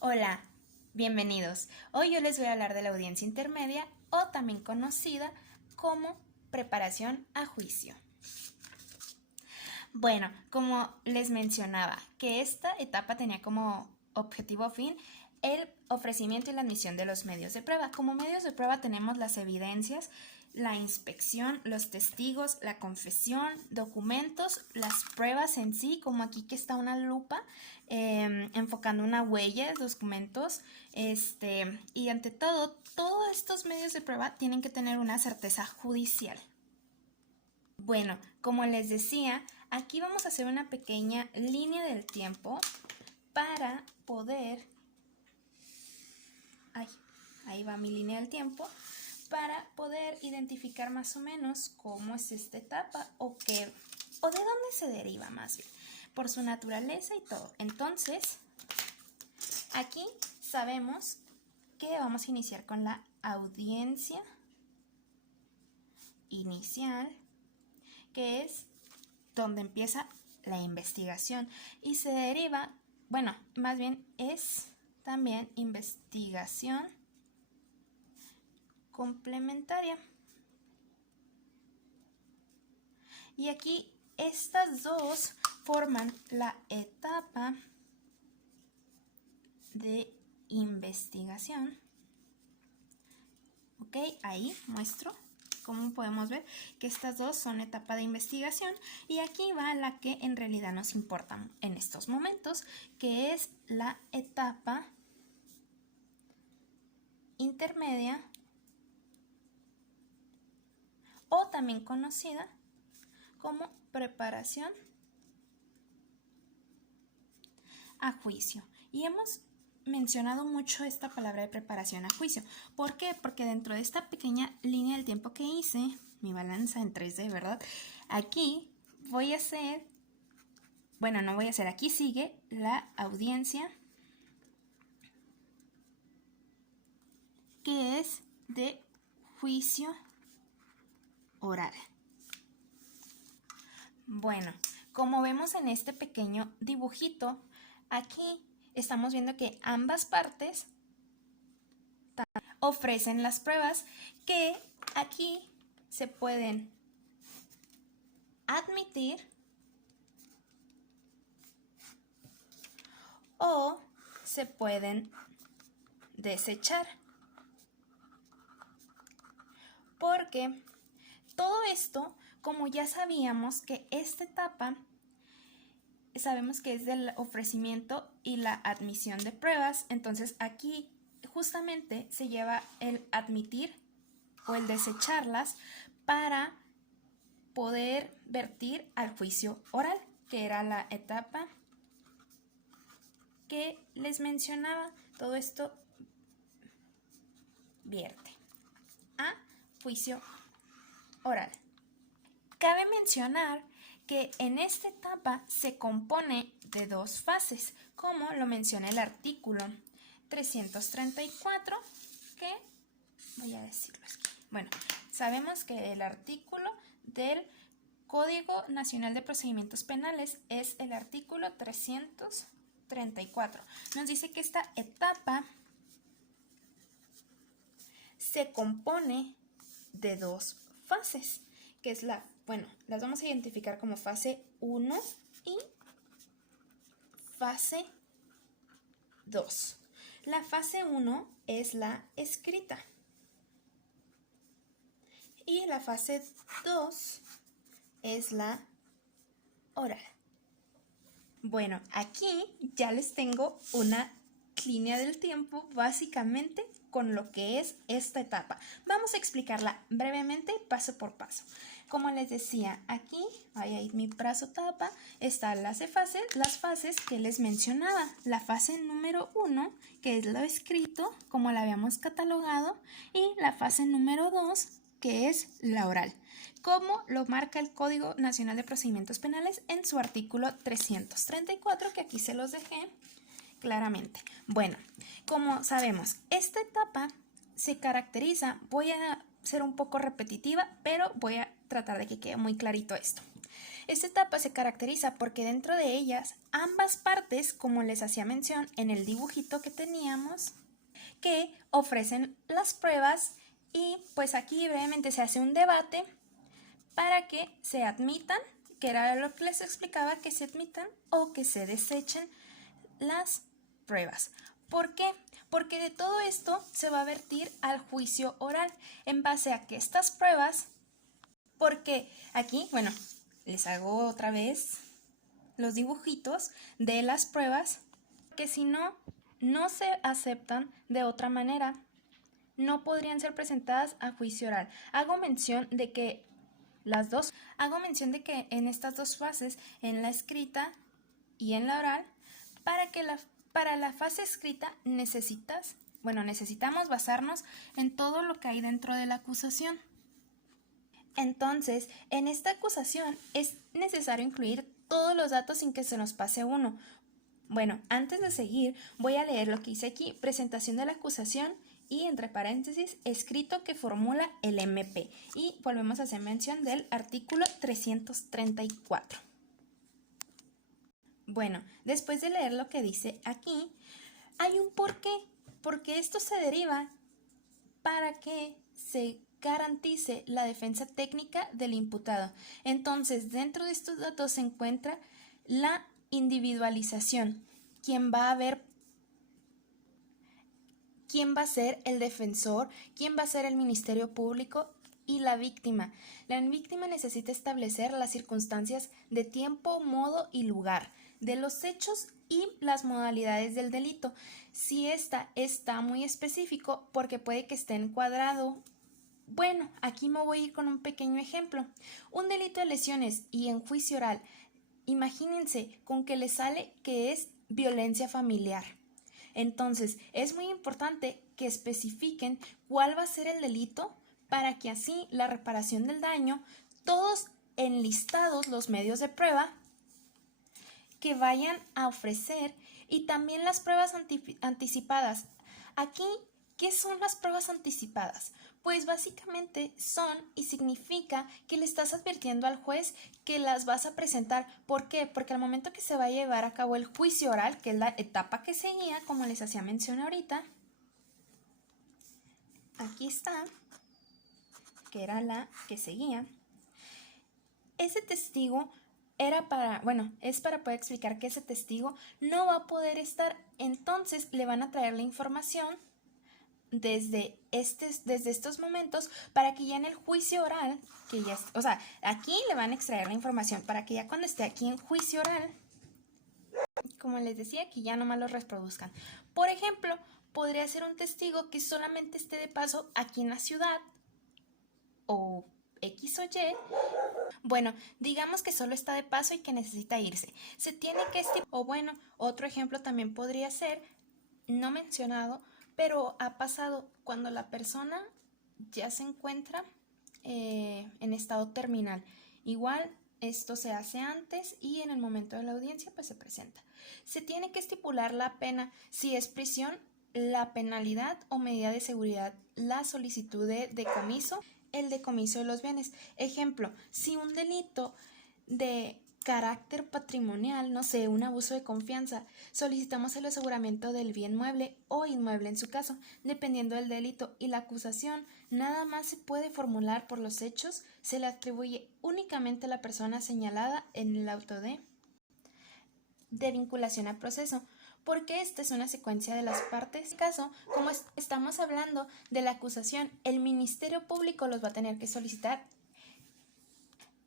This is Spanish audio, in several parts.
Hola, bienvenidos. Hoy yo les voy a hablar de la audiencia intermedia o también conocida como preparación a juicio. Bueno, como les mencionaba, que esta etapa tenía como objetivo fin el ofrecimiento y la admisión de los medios de prueba. Como medios de prueba tenemos las evidencias, la inspección, los testigos, la confesión, documentos, las pruebas en sí, como aquí que está una lupa enfocando una huella, documentos, y ante todo, todos estos medios de prueba tienen que tener una certeza judicial. Bueno, como les decía, aquí vamos a hacer una pequeña línea del tiempo para poder... ahí va mi línea del tiempo, para poder identificar más o menos cómo es esta etapa o de dónde se deriva más bien, por su naturaleza y todo. Entonces, aquí sabemos que vamos a iniciar con la audiencia inicial, que es donde empieza la investigación y se deriva, bueno, más bien es también investigación complementaria. Y aquí estas dos forman la etapa de investigación. Ok, ahí muestro cómo podemos ver que estas dos son etapa de investigación y aquí va la que en realidad nos importa en estos momentos, que es la etapa intermedia o también conocida como preparación a juicio. Y hemos mencionado mucho esta palabra de preparación a juicio. ¿Por qué? Porque dentro de esta pequeña línea del tiempo que hice, mi balanza en 3D, ¿verdad? Aquí voy a hacer, bueno, no voy a hacer, aquí sigue la audiencia que es de juicio oral. Bueno, como vemos en este pequeño dibujito, aquí estamos viendo que ambas partes ofrecen las pruebas que aquí se pueden admitir o se pueden desechar. Porque todo esto, como ya sabíamos que esta etapa, sabemos que es del ofrecimiento y la admisión de pruebas, entonces aquí justamente se lleva el admitir o el desecharlas para poder vertir al juicio oral, que era la etapa que les mencionaba. Todo esto vierte a juicio oral. Cabe mencionar que en esta etapa se compone de dos fases, como lo menciona el artículo 334, que voy a decirlo aquí. Bueno, sabemos que el artículo del Código Nacional de Procedimientos Penales es el artículo 334. Nos dice que esta etapa se compone de dos fases, que es las vamos a identificar como fase 1 y fase 2. La fase 1 es la escrita y la fase 2 es la oral. Bueno, aquí ya les tengo una línea del tiempo básicamente con lo que es esta etapa. Vamos a explicarla brevemente paso por paso. Como les decía, aquí, ahí mi brazo etapa, están las fases que les mencionaba. La fase número 1, que es lo escrito, como la habíamos catalogado, y la fase número 2, que es la oral, como lo marca el Código Nacional de Procedimientos Penales en su artículo 334, que aquí se los dejé claramente. Bueno, como sabemos, esta etapa se caracteriza, voy a ser un poco repetitiva, pero voy a tratar de que quede muy clarito esto. Esta etapa se caracteriza porque dentro de ellas ambas partes, como les hacía mención en el dibujito que teníamos, que ofrecen las pruebas y pues aquí brevemente se hace un debate para que se admitan, que era lo que les explicaba, que se admitan o que se desechen las pruebas. ¿Por qué? Porque de todo esto se va a vertir al juicio oral en base a que estas pruebas, porque aquí, bueno, les hago otra vez los dibujitos de las pruebas, que si no, no se aceptan de otra manera, no podrían ser presentadas a juicio oral. Hago mención de que en estas dos fases, en la escrita y en la oral, para la fase escrita necesitamos basarnos en todo lo que hay dentro de la acusación. Entonces, en esta acusación es necesario incluir todos los datos sin que se nos pase uno. Bueno, antes de seguir, voy a leer lo que hice aquí, presentación de la acusación y entre paréntesis, escrito que formula el MP. Y volvemos a hacer mención del artículo 334. Bueno, después de leer lo que dice aquí, hay un porqué, porque esto se deriva para que se garantice la defensa técnica del imputado. Entonces, dentro de estos datos se encuentra la individualización, quién va a ser el defensor, quién va a ser el Ministerio Público y la víctima. La víctima necesita establecer las circunstancias de tiempo, modo y lugar de los hechos y las modalidades del delito. Si esta está muy específico, porque puede que esté encuadrado. Bueno, aquí me voy a ir con un pequeño ejemplo. Un delito de lesiones y en juicio oral, imagínense con que le sale que es violencia familiar. Entonces, es muy importante que especifiquen cuál va a ser el delito para que así la reparación del daño, todos enlistados los medios de prueba que vayan a ofrecer y también las pruebas anticipadas. Aquí, ¿qué son las pruebas anticipadas? Pues básicamente son y significa que le estás advirtiendo al juez que las vas a presentar. ¿Por qué? Porque al momento que se va a llevar a cabo el juicio oral, que es la etapa que seguía, como les hacía mención ahorita, aquí está, que era la que seguía, ese testigo es para poder explicar que ese testigo no va a poder estar, entonces le van a traer la información desde estos momentos para que ya en el juicio oral, aquí le van a extraer la información para que ya cuando esté aquí en juicio oral, como les decía, aquí ya nomás lo reproduzcan. Por ejemplo, podría ser un testigo que solamente esté de paso aquí en la ciudad o X o Y. Bueno, digamos que solo está de paso y que necesita irse. Se tiene que otro ejemplo también podría ser, no mencionado, pero ha pasado cuando la persona ya se encuentra en estado terminal. Igual, esto se hace antes y en el momento de la audiencia pues se presenta. Se tiene que estipular la pena, si es prisión, la penalidad o medida de seguridad, la solicitud de decomiso, el decomiso de los bienes. Ejemplo, si un delito de carácter patrimonial, no sé, un abuso de confianza, solicitamos el aseguramiento del bien mueble o inmueble en su caso, dependiendo del delito, y la acusación nada más se puede formular por los hechos, se le atribuye únicamente a la persona señalada en el auto de vinculación al proceso, porque esta es una secuencia de las partes. En este caso, como estamos hablando de la acusación, el Ministerio Público los va a tener que solicitar.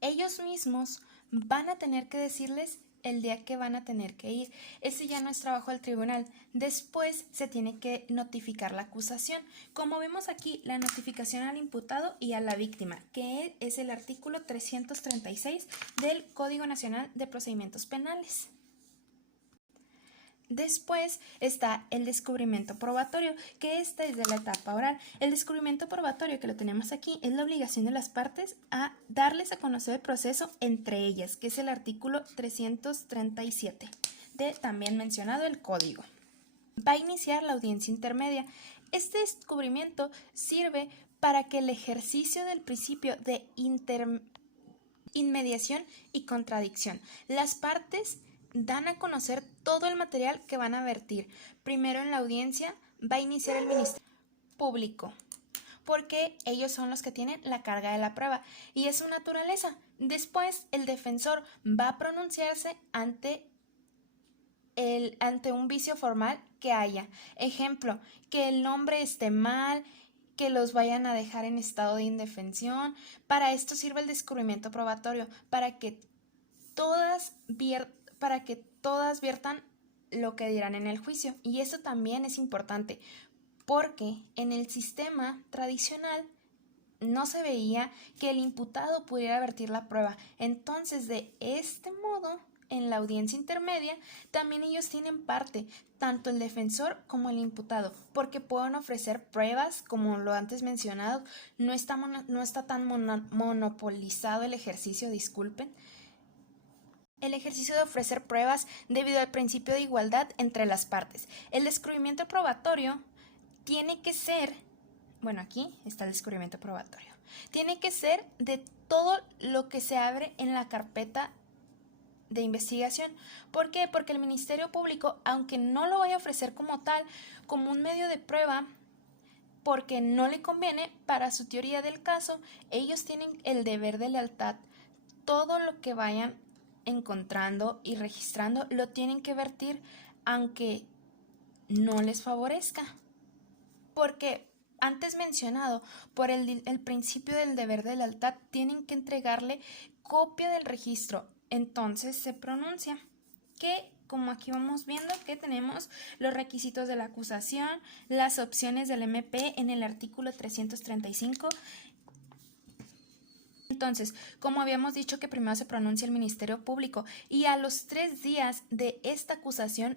Ellos mismos van a tener que decirles el día que van a tener que ir. Ese ya no es trabajo del tribunal. Después se tiene que notificar la acusación. Como vemos aquí, la notificación al imputado y a la víctima, que es el artículo 336 del Código Nacional de Procedimientos Penales. Después está el descubrimiento probatorio, que esta es de la etapa oral. El descubrimiento probatorio, que lo tenemos aquí, es la obligación de las partes a darles a conocer el proceso entre ellas, que es el artículo 337 de también mencionado el código. Va a iniciar la audiencia intermedia. Este descubrimiento sirve para que el ejercicio del principio de Inmediación y contradicción. Las partes dan a conocer todo el material que van a vertir. Primero en la audiencia va a iniciar el Ministerio Público, porque ellos son los que tienen la carga de la prueba y es su naturaleza. Después el defensor va a pronunciarse ante un vicio formal que haya. Ejemplo, que el nombre esté mal, que los vayan a dejar en estado de indefensión. Para esto sirve el descubrimiento probatorio, para que todas viertan lo que dirán en el juicio. Y eso también es importante, porque en el sistema tradicional no se veía que el imputado pudiera vertir la prueba. Entonces, de este modo, en la audiencia intermedia, también ellos tienen parte, tanto el defensor como el imputado, porque pueden ofrecer pruebas, como lo antes mencionado. No está tan monopolizado el ejercicio, disculpen. El ejercicio de ofrecer pruebas debido al principio de igualdad entre las partes. El descubrimiento probatorio tiene que ser, bueno, aquí está el descubrimiento probatorio, tiene que ser de todo lo que se abre en la carpeta de investigación. ¿Por qué? Porque el Ministerio Público, aunque no lo vaya a ofrecer como tal, como un medio de prueba, porque no le conviene para su teoría del caso, ellos tienen el deber de lealtad. Todo lo que vayan encontrando y registrando lo tienen que vertir, aunque no les favorezca. Porque antes mencionado, por el principio del deber de lealtad, tienen que entregarle copia del registro. Entonces se pronuncia que, como aquí vamos viendo, que tenemos los requisitos de la acusación, las opciones del MP en el artículo 335. Entonces, como habíamos dicho, que primero se pronuncia el Ministerio Público y a los 3 días de esta acusación,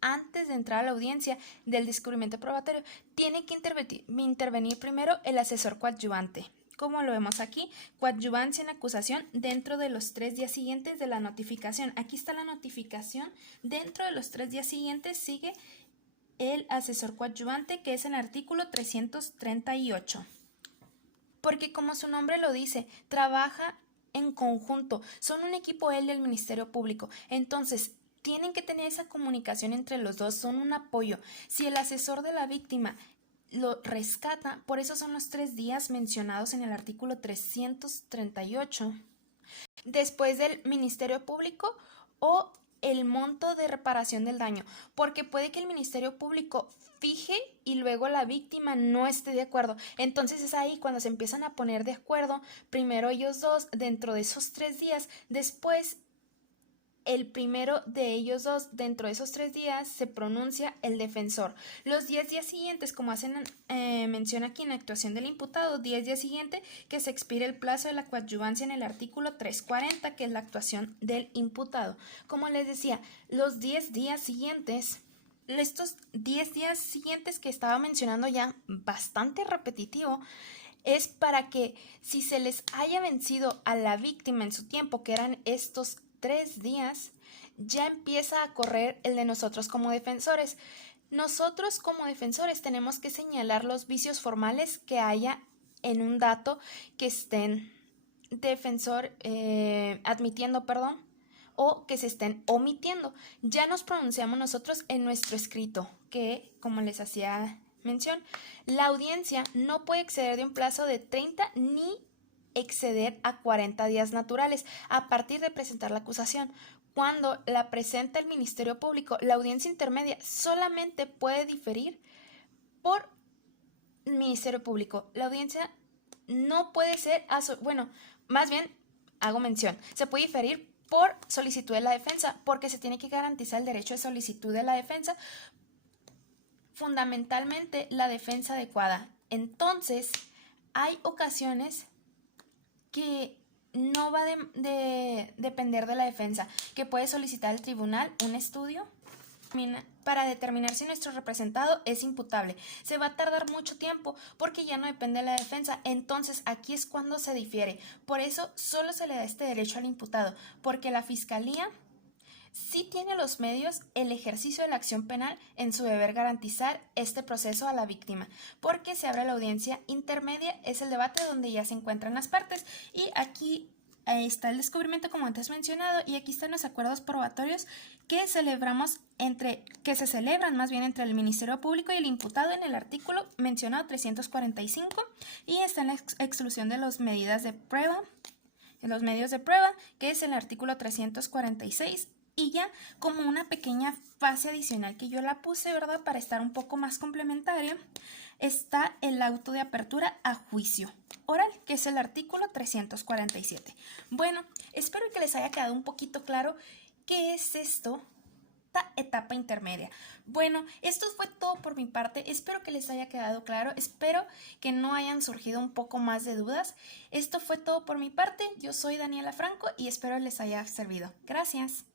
antes de entrar a la audiencia del descubrimiento probatorio, tiene que intervenir primero el asesor coadyuvante. Como lo vemos aquí, coadyuvancia en la acusación dentro de los 3 días siguientes de la notificación. Aquí está la notificación. Dentro de los 3 días siguientes sigue el asesor coadyuvante, que es el artículo 338. Porque como su nombre lo dice, trabaja en conjunto. Son un equipo él y el Ministerio Público. Entonces, tienen que tener esa comunicación entre los dos, son un apoyo. Si el asesor de la víctima lo rescata, por eso son los 3 días mencionados en el artículo 338. Después del Ministerio Público o el monto de reparación del daño, porque puede que el Ministerio Público fije y luego la víctima no esté de acuerdo. Entonces es ahí cuando se empiezan a poner de acuerdo, primero ellos dos dentro de esos 3 días, después el primero de ellos dos dentro de esos 3 días se pronuncia el defensor. Los 10 días siguientes, como hacen mención aquí en la actuación del imputado, 10 días siguientes que se expire el plazo de la coadyuvancia en el artículo 340, que es la actuación del imputado. Como les decía, los 10 días siguientes, estos 10 días siguientes que estaba mencionando ya, bastante repetitivo, es para que si se les haya vencido a la víctima en su tiempo, que eran estos 3 días, ya empieza a correr el de nosotros como defensores. Nosotros como defensores tenemos que señalar los vicios formales que haya en un dato que estén admitiendo, o que se estén omitiendo. Ya nos pronunciamos nosotros en nuestro escrito, que, como les hacía mención, la audiencia no puede exceder de un plazo de 30 ni exceder a 40 días naturales a partir de presentar la acusación. Cuando la presenta el Ministerio Público, la audiencia intermedia solamente puede diferir por el Ministerio Público. La audiencia no puede ser, más bien hago mención, se puede diferir por solicitud de la defensa, porque se tiene que garantizar el derecho de solicitud de la defensa, fundamentalmente la defensa adecuada. Entonces, hay ocasiones que no va de depender de la defensa, que puede solicitar al tribunal un estudio para determinar si nuestro representado es imputable. Se va a tardar mucho tiempo porque ya no depende de la defensa. Entonces aquí es cuando se difiere. Por eso solo se le da este derecho al imputado, porque la fiscalía sí tiene los medios, el ejercicio de la acción penal en su deber garantizar este proceso a la víctima, porque se abre la audiencia intermedia, es el debate donde ya se encuentran las partes, y aquí ahí está el descubrimiento como antes mencionado y aquí están los acuerdos probatorios que que se celebran más bien entre el Ministerio Público y el imputado en el artículo mencionado 345 y está en la exclusión de las medidas de prueba, en los medios de prueba, que es el artículo 346. Y ya como una pequeña fase adicional que yo la puse, ¿verdad? Para estar un poco más complementaria, está el auto de apertura a juicio oral, que es el artículo 347. Bueno, espero que les haya quedado un poquito claro qué es esto, esta etapa intermedia. Bueno, esto fue todo por mi parte. Espero que les haya quedado claro. Espero que no hayan surgido un poco más de dudas. Esto fue todo por mi parte. Yo soy Daniela Franco y espero les haya servido. Gracias.